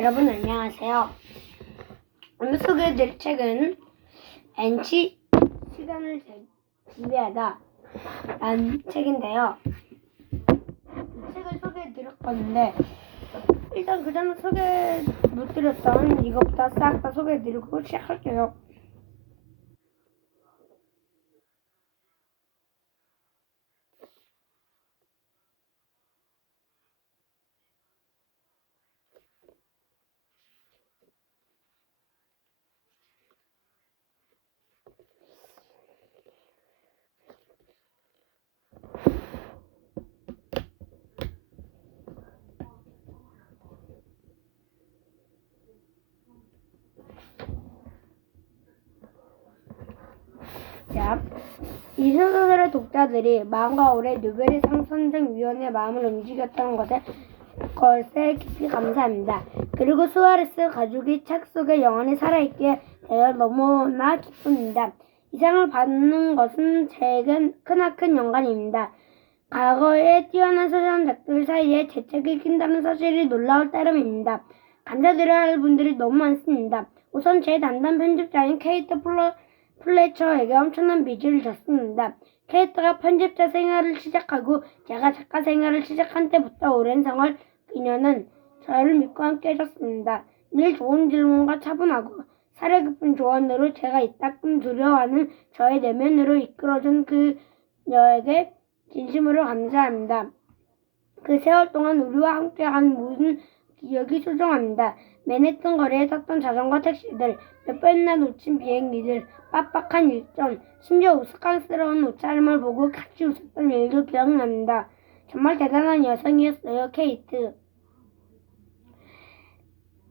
여러분 안녕하세요. 오늘 소개해드릴 책은 NC 시간을 재- 지배하다 라는 책인데요. 이 책을 소개해드릴 건데 일단 그 전에 소개 못 드렸던 이것부터 싹 다 소개해드리고 시작할게요. 자, 이 소설의 독자들이 마음과 올해 노벨상 선정위원회 마음을 움직였다는 것에 것에 깊이 감사합니다. 그리고 수아레스 가족이 책 속에 영원히 살아있게 되어 너무나 기쁩니다. 이 상을 받는 것은 제겐 크나큰 영광입니다. 과거에 뛰어난 소설작들 사이에 제 책이 낀다는 사실이 놀라울 따름입니다. 감사드려야 할 분들이 너무 많습니다. 우선 제 담당 편집자인 케이트 플러, 플래처에게 엄청난 빚을 졌습니다. 케이트가 편집자 생활을 시작하고 제가 작가 생활을 시작한 때부터 오랜 생활 그녀는 저를 믿고 함께 해줬습니다. 늘 좋은 질문과 차분하고 사려 깊은 조언으로 제가 이따금 두려워하는 저의 내면으로 이끌어준 그녀에게 진심으로 감사합니다. 그 세월 동안 우리와 함께한 모든 기억이 소중합니다. 맨해튼 거리에 탔던 자전거 택시들, 몇 번이나 놓친 비행기들, 빡빡한 일정, 심지어 우스꽝스러운 옷차림을 보고 같이 웃었던 일도 기억납니다. 정말 대단한 여성이었어요, 케이트.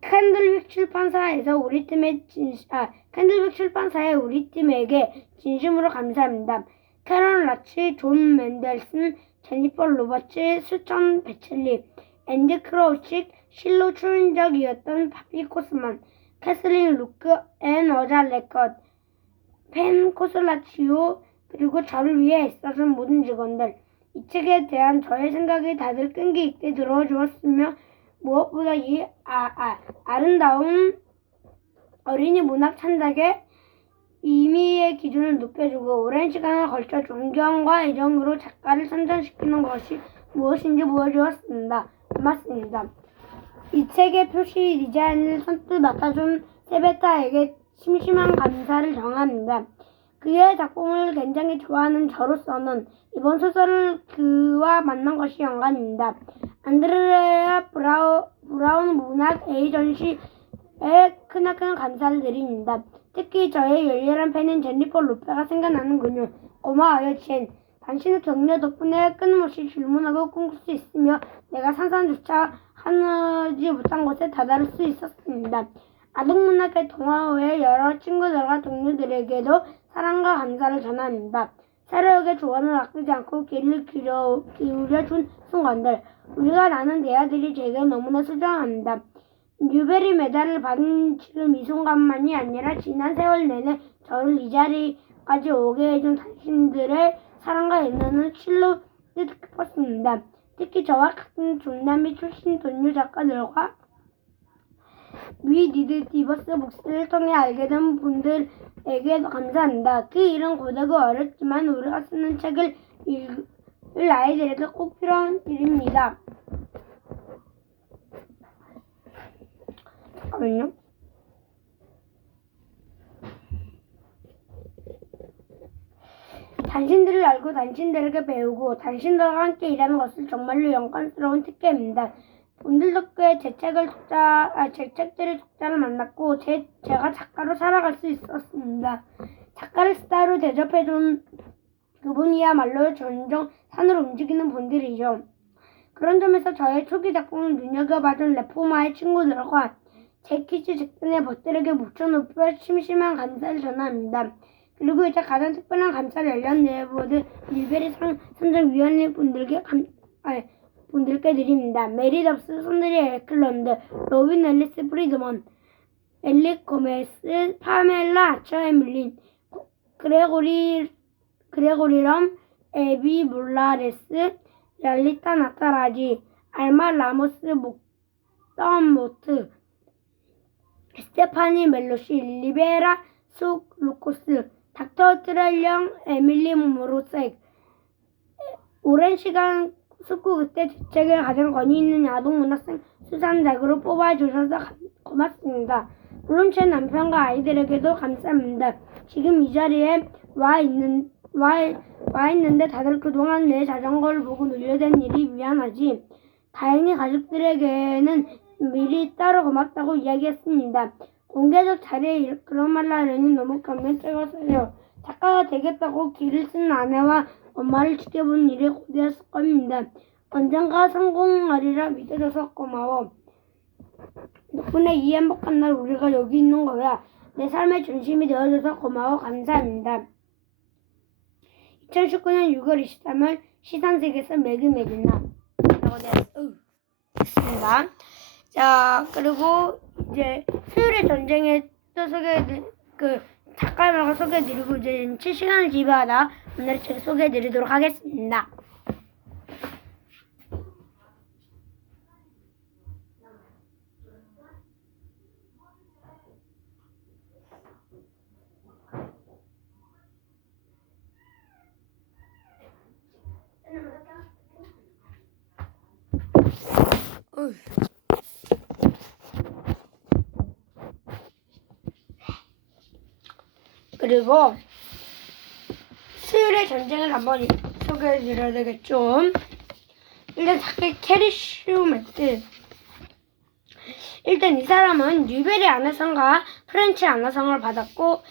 캔들윅 출판사에서 우리 팀의 진, 아, 캔들윅 출판사의 우리 팀에게 진심으로 감사합니다. 캐런 라치, 존 맨델슨, 제니퍼 로버츠, 수천 베첼리, 앤디 크로우식, 실로 출연적이었던 파피 코스만, 캐슬린 루크, 앤 어자 레컷, 펜 코슬라치오, 그리고 저를 위해 애써준 모든 직원들. 이 책에 대한 저의 생각이 다들 끈기 있게 들어주었으며 무엇보다 이 아, 아, 아름다운 어린이 문학 창작의 임의의 기준을 높여주고 오랜 시간을 걸쳐 존경과 애정으로 작가를 선전시키는 것이 무엇인지 보여주었습니다. 고맙습니다. 이 책의 표시 디자인을 선뜻 맡아준 세베타에게 심심한 감사를 정합니다. 그의 작품을 굉장히 좋아하는 저로서는 이번 소설을 그와 만난 것이 영광입니다. 안드레아 브라우, 브라운 문학 에이전시에 크나큰 감사를 드립니다. 특히 저의 열렬한 팬인 제니퍼 로페가 생각나는군요. 고마워요, 젠. 당신의 격려 덕분에 끊임없이 질문하고 꿈꿀 수 있으며 내가 상상조차 하지 못한 곳에 다다를 수 있었습니다. 아동문학의 동화후에 여러 친구들과 동료들에게도 사랑과 감사를 전합니다. 새로에게 조언을 아끼지 않고 귀를 기울여, 기울여준 순간들. 우리가 나눈 대화들이 제게 너무나 소중합니다. 뉴베리 메달을 받은 지금 이 순간만이 아니라 지난 세월 내내 저를 이 자리까지 오게 해준 당신들의 사랑과 애정을 실로 뜻깊었습니다. 특히 저와 같은 중남미 출신 동료 작가들과 위 니드 디버스 북스를 통해 알게 된 분들에게 감사합니다. 그 일은 고되고 어렵지만 우리가 쓰는 책을 읽을 아이들에게 꼭 필요한 일입니다. 잠깐만요. 당신들을 알고 당신들에게 배우고 당신들과 함께 일하는 것은 정말로 영광스러운 특権입니다. 분들 덕분에 제 책을 독자, 아, 제 책들의 독자를 만났고 제, 제가 작가로 살아갈 수 있었습니다. 작가를 스타로 대접해준 그분이야말로 전정 산으로 움직이는 분들이죠. 그런 점에서 저의 초기 작품을 눈여겨봐준 레포마의 친구들과 제 퀴즈 직전에 버들에게 묵혀놓고 심심한 감사를 전합니다. 그리고 이제 가장 특별한 감사를 열연 내보드 일베리상 선정위원회 분들께 감, 아, 분들께 드립니다. 메리 덥스, 손드리 에클런드, 로빈 앨리스 프리드먼, 엘리 코메스, 파멜라 아처 에밀린, 그레고리 그레고리럼, 에비 몰라레스, 얄리타 나타라지, 알마 라모스 목덤 모트, 스테파니 멜로시, 리베라 속 루코스, 닥터 트렐령, 에밀리 모로색. 오랜 시간 숙고 그때 대책을 가장 권위 있는 아동 문학생 수상작으로 뽑아주셔서 감- 고맙습니다. 물론 제 남편과 아이들에게도 감사합니다. 지금 이 자리에 와 있는 와, 와 있는데 다들 그동안 내 자전거를 보고 놀려댄 일이 미안하지. 다행히 가족들에게는 미리 따로 고맙다고 이야기했습니다. 공개적 자리에 이- 그런 말을 하려니 너무 감명적이었어요. 작가가 되겠다고 길을 쓴 아내와 엄마를 지켜본 일이 고되었을 겁니다. 언젠가 성공하리라 믿어줘서 고마워. 덕분에 이 행복한 날 우리가 여기 있는 거야. 내 삶의 중심이 되어줘서 고마워 감사합니다. 2019년 6월 23일 시상식에서 매그매그나 라고 되었습니다. 자 그리고 이제 수요일의 전쟁에 또 소개 그 작가명을 소개해드리고 이제 7시간을 지배하다 오늘의 책 소개해드리도록 하겠습니다. 어휴. 그리고 수요일의 전쟁을 한번 소개해 드려야 되겠죠. 일단 작가 캐리 슈메트. 일단 이 사람은 뉴베리 아나상과 프렌치 아나상을 받았고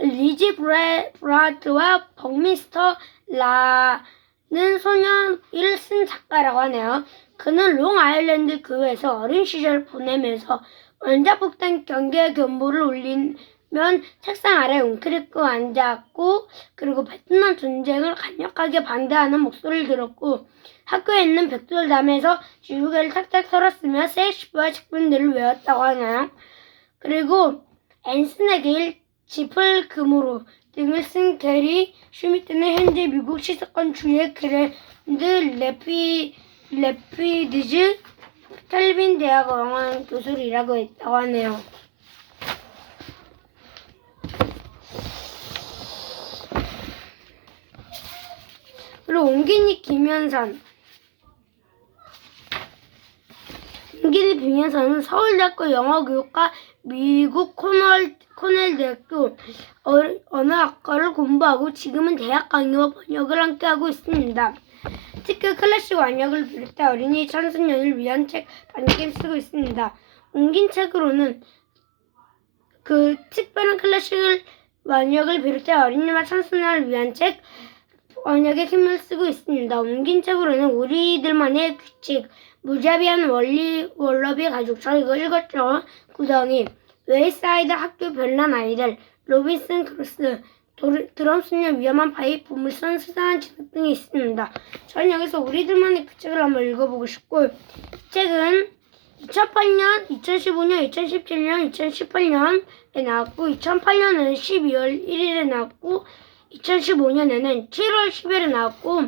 리지 브라드와 버미스터 라는 소년을 쓴 작가라고 하네요. 그는 롱 아일랜드 교에서 어린 시절 보내면서 원자폭탄 경계 경보를 울리 면 책상 아래 웅크리고 앉았고 그리고 베트남 전쟁을 강력하게 반대하는 목소리를 들었고 학교에 있는 벽돌담에서 지우개를 탁탁 털었으며 셰익스피어 책분들을 외웠다고 하나요? 그리고 앤슨에게 짚을 금으로 등을 쓴 게리 슈미트는 현재 미국 시사권 주의 그랜드 레피 레피드즈 텔빈 대학 영어 교수로 일하고 있다고 하네요. 그리고 옹기니 김현선 옹기니 김현선은 서울대학교 영어교육과 미국 코넬, 코넬 대학교 어- 언어학과를 공부하고 지금은 대학 강의와 번역을 함께하고 있습니다. 특히 클래식 완역을 비롯해 어린이 청소년을 위한 책 많이 쓰고 있습니다. 옮긴 책으로는 그 특별한 클래식을 완역을 비롯해 어린이와 청소년을 위한 책 번역에 힘을 쓰고 있습니다. 옮긴 책으로는 우리들만의 규칙, 무자비한 원리 월러비 가족 저 이거 읽었죠? 구덩이 웨이사이드 학교 별난 아이들 로빈슨 크루스 드럼 수녀 위험한 파이프 물선 수상한 진흙 등이 있습니다. 저는 여기서 우리들만의 규칙을 한번 읽어보고 싶고 이 책은 2008년, 2015년, 2017년, 2018년에 나왔고 2008년에는 12월 1일에 나왔고 2015년에는 7월 10일에 나왔고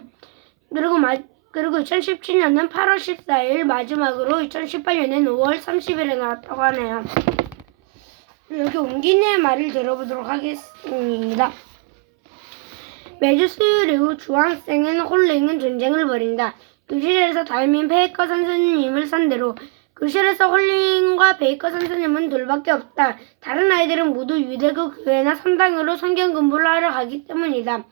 그리고 마, 그리고 2017년은 8월 14일 마지막으로 2018년에는 5월 30일에 나왔다고 하네요. 여기 옹기네의 말을 들어보도록 하겠습니다. 매주 수요일 이후 주황생은 홀링은 전쟁을 벌인다. 교실에서 닮은 베이커 선생님을 상대로 교실에서 홀링과 베이커 선생님은 둘밖에 없다. 다른 아이들은 모두 유대교 교회나 성당으로 성경 공부를 하러 가기 때문이다.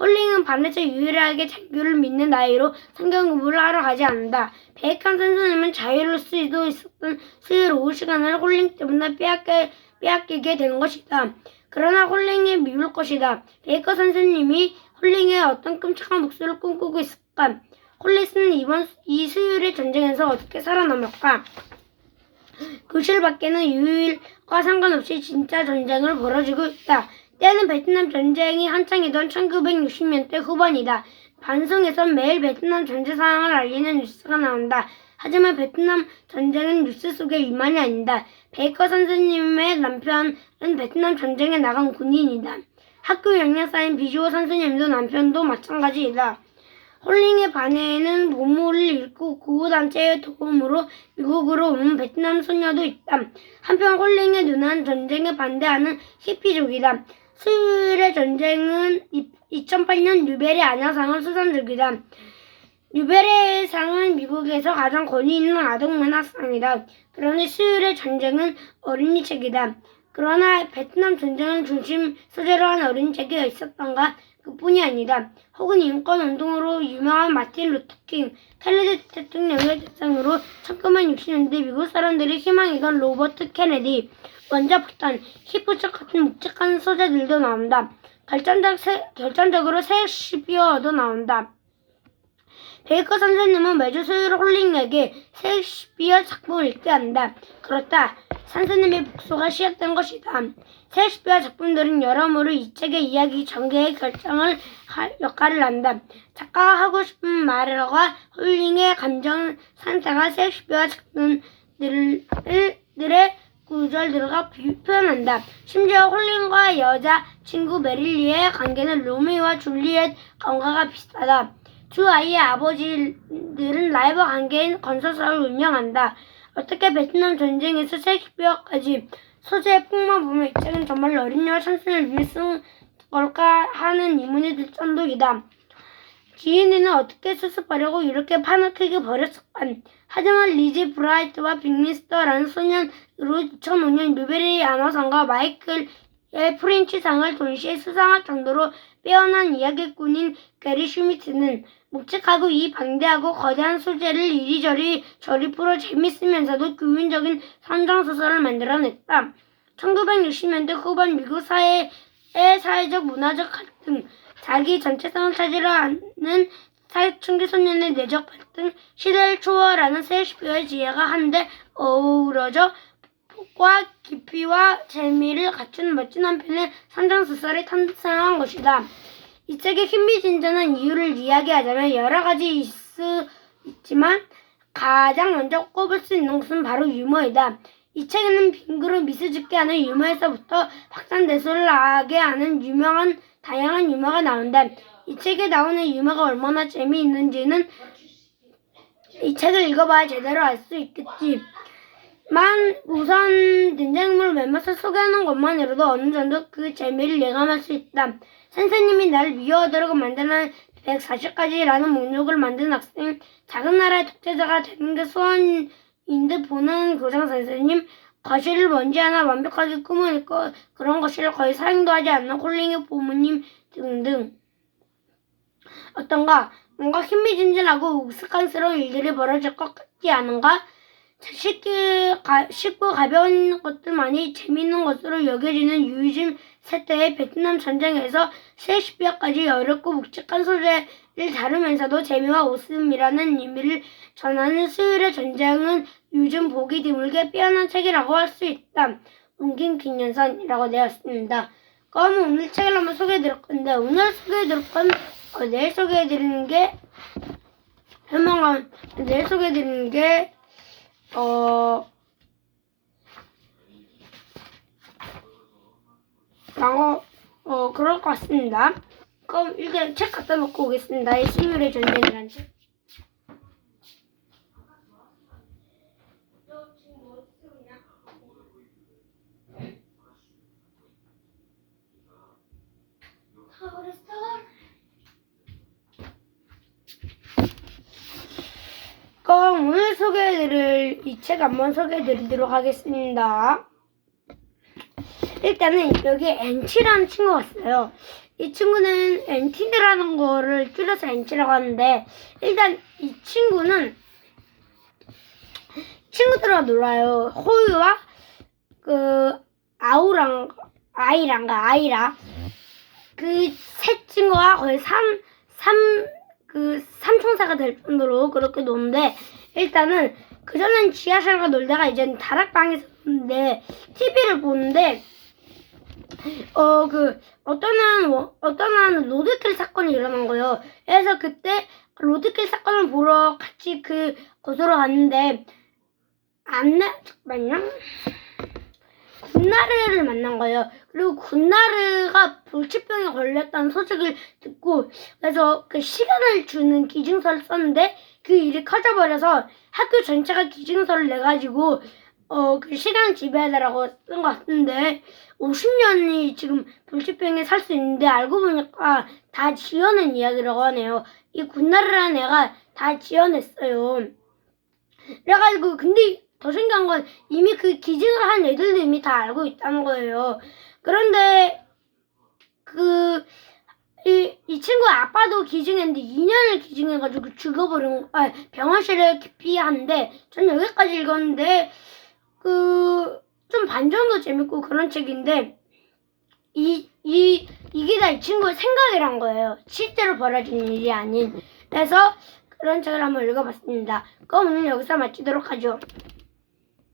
홀링은 반에서 유일하게 자유를 믿는 아이로 성경 공부를 하러 가지 않는다. 베이컨 선생님은 자유를 수도 있었던 수요일 오후 시간을 홀링 때문에 빼앗게, 빼앗기게 된 것이다. 그러나 홀링이 미울 것이다. 베이커 선생님이 홀링의 어떤 끔찍한 목소리를 꿈꾸고 있을까? 홀리스는 이번 이 수요일의 전쟁에서 어떻게 살아남을까? 교실 밖에는 유일과 상관없이 진짜 전쟁을 벌어지고 있다. 때는 베트남 전쟁이 한창이던 1960년대 후반이다. 방송에선 매일 베트남 전쟁 상황을 알리는 뉴스가 나온다. 하지만 베트남 전쟁은 뉴스 속의 일만이 아니다. 베이커 선생님의 남편은 베트남 전쟁에 나간 군인이다. 학교 영양사인 비주어 선생님도 남편도 마찬가지이다. 홀링의 반해에는 보물을 잃고 구호단체의 도움으로 미국으로 온 베트남 소녀도 있다. 한편 홀링의 누나는 전쟁에 반대하는 히피족이다. 수요일의 전쟁은 2008년 뉴베리 아나상을 수상 중이다. 뉴베리상은 미국에서 가장 권위 있는 아동 문학상이다. 그러니 수요일의 전쟁은 어린이 책이다. 그러나 베트남 전쟁을 중심 소재로 한 어린이 책이 있었던가 그뿐이 아니다. 혹은 인권 운동으로 유명한 마틴 루터킹 케네디 대통령의 대상으로 1960년대 미국 사람들이 희망이던 로버트 케네디 원자 폭탄 히프적 같은 묵직한 소재들도 나온다. 결정적 세, 결정적으로 셰익스피어도 나온다. 베이커 선생님은 매주 수요일 홀링에게 셰익스피어 작품을 읽게 한다. 그렇다. 선생님의 복수가 시작된 것이다. 셰익스피어 작품들은 여러모로 이 책의 이야기 전개의 결정을 할 역할을 한다. 작가가 하고 싶은 말과 홀링의 감정 상태가 셰익스피어 작품들의 구절들과 비- 표현한다. 심지어 홀링과 여자 친구 메릴리의 관계는 로미오와 줄리엣 관계가 비슷하다. 두 아이의 아버지들은 라이벌 관계인 건설사를 운영한다. 어떻게 베트남 전쟁에서 셰익스피어까지 소재의 폭만 보면 이 책은 정말 어린이와 청소년을 위해 쓴 걸까 하는 의문이 들 정도이다. 지인이는 어떻게 수습하려고 이렇게 판을 크게 벌였을까? 하지만 리지 브라이트와 빅미스터라는 소년으로 2005년 뉴베리 아나상과 마이클의 프린치상을 동시에 수상할 정도로 빼어난 이야기꾼인 게리 슈미트는 묵직하고 이 방대하고 거대한 소재를 이리저리 저리 풀어 재밌으면서도 교훈적인 선정소설을 만들어냈다. 1960년대 후반 미국 사회의 사회적 문화적 갈등, 자기 정체성을 찾으려 하는 사춘기 소년의 내적 갈등, 시대를 초월하는 셰익스피어의 지혜가 한데 어우러져 폭과 깊이와 재미를 갖춘 멋진 한 편의 선정소설이 탄생한 것이다. 이 책의 흥미진진한 이유를 이야기하자면 여러 가지 있, 있지만 가장 먼저 꼽을 수 있는 것은 바로 유머이다. 이 책에는 빙그로 미소 짓게 하는 유머에서부터 확산대소를 하게 하는 유명한 다양한 유머가 나온다. 이 책에 나오는 유머가 얼마나 재미있는지는 이 책을 읽어봐야 제대로 알 수 있겠지. 만 우선 등장인물 몇몇을 소개하는 것만으로도 어느 정도 그 재미를 예감할 수 있다. 선생님이 나를 미워하도록 만드는 140가지라는 목록을 만든 학생, 작은 나라의 독재자가 되는 게 소원인 듯 보는 교장 선생님, 과실을 뭔지 하나 완벽하게 꾸며낼 것 그런 것을 거의 사용도 하지 않는 콜링의 부모님 등등. 어떤가? 뭔가 흥미진진하고 우스꽝스러운 일들이 벌어질 것 같지 않은가? 쉽게 가, 쉽고 가벼운 것들만이 재미있는 것으로 여겨지는 유이즘 세대의 베트남 전쟁에서 셰익스피어까지 어렵고 묵직한 소재를 다루면서도 재미와 웃음이라는 의미를 전하는 수요일의 전쟁은 요즘 보기 드물게 빼어난 책이라고 할 수 있다. 옮긴 기념선이라고 되었습니다. 그럼 오늘 책을 한번 소개해드릴 건데 오늘 소개해드릴 건 어, 내일 소개해드리는 게 해몽한 내일 소개해드리는 게 어, 라고, 어, 그럴 것 같습니다. 그럼 일단 책 갖다 놓고 오겠습니다. 이 수요일의 전쟁이라는 책. 그럼 오늘 소개해드릴 이 책 한번 소개해드리도록 하겠습니다. 일단은 여기 엔치라는 친구가 있어요. 이 친구는 엔티드라는 거를 줄여서 엔치라고 하는데 일단 이 친구는 친구들과 놀아요. 호유와 그 아우랑 아이랑가 아이라 그세 친구가 거의 삼, 삼, 그 삼총사가 될 정도로 그렇게 노는데 일단은 그전엔 지하실과 놀다가 이제는 다락방에서 노는데 TV를 보는데 어 그 어떤 한 워- 어떤 한 로드킬 사건이 일어난 거예요. 그래서 그때 그 로드킬 사건을 보러 같이 그 곳으로 갔는데 안내 잠깐만요. 군나르를 만난 거예요. 그리고 군나르가 불치병에 걸렸다는 소식을 듣고 그래서 그 시간을 주는 기증서를 썼는데 그 일이 커져버려서 학교 전체가 기증서를 내 가지고 어 그 시간 지배하라고 쓴 것 같은데 50년이 지금 불치병에 살수 있는데 알고 보니까 다 지어낸 이야기라고 하네요. 이 군나르라는 애가 다 지어냈어요. 그래가지고 근데 더 신기한 건 이미 그 기증을 한 애들도 이미 다 알고 있다는 거예요. 그런데 그 이, 이 친구 아빠도 기증했는데 2년을 기증해가지고 죽어버린 아, 병원실에 기피한데 전 여기까지 읽었는데 그 좀 반전도 재밌고 그런 책인데 이, 이, 이게 다 이 친구의 생각이란 거예요. 실제로 벌어진 일이 아닌. 그래서 그런 책을 한번 읽어봤습니다. 그럼 오늘 여기서 마치도록 하죠.